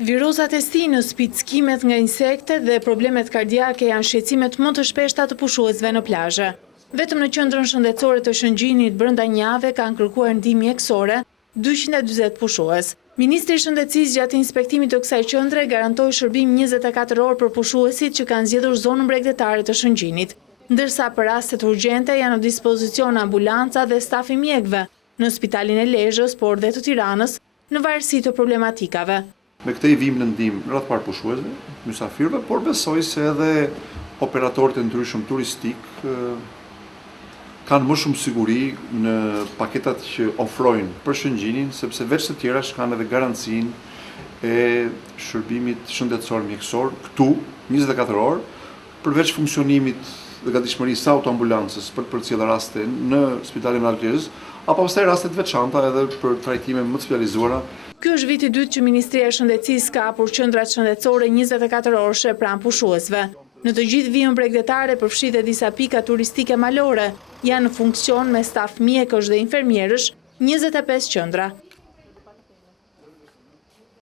Virozat e stinës, pickimet nga insekte dhe problemet kardiake janë shqetësimet më të shpeshta të pushuesve në plazhe. Vetëm në qendrën shëndetësore të Shëngjinit brenda një jave kanë kërkuar ndihmë mjekësore 240 pushues. Ministri i Shëndetësisë gjatë inspektimit të kësaj qendre garantoi shërbim 24 orë për pushuesit që kanë zgjedhur zonën bregdetare të Shëngjinit, ndërsa për rastet urgjente janë në dispozicion ambulanca dhe stafi mjekëve në Spitalin e Lezhës, por dhe të Tiranës, në varësi të problematikave. Me këtë i vim në ndihmë rreth par pushuesve, mysafirëve, por besoj se edhe operatorët e ndryshëm turistik kanë më shumë siguri në paketat që ofrojnë për Shëngjinin, sepse veç të tjera kanë edhe garancinë e shërbimit shëndetësor mjekësor këtu 24 orë, përveç funksionimit dhe gatishmërisë së autoambulancës për të përcjellë raste në Spitalin e Lezhës, apo pastaj raste të veçanta edhe për trajtime më të specializuara. Ky është viti i dytë që Ministria e Shëndetësisë ka hapur qendrat shëndetësore 24 orëshe pranë pushuesve. Në të gjithë vijën bregdetare përfshirë dhe disa pika turistike malore, janë në funksion me staf mjekësh dhe infermierësh 25 qendra.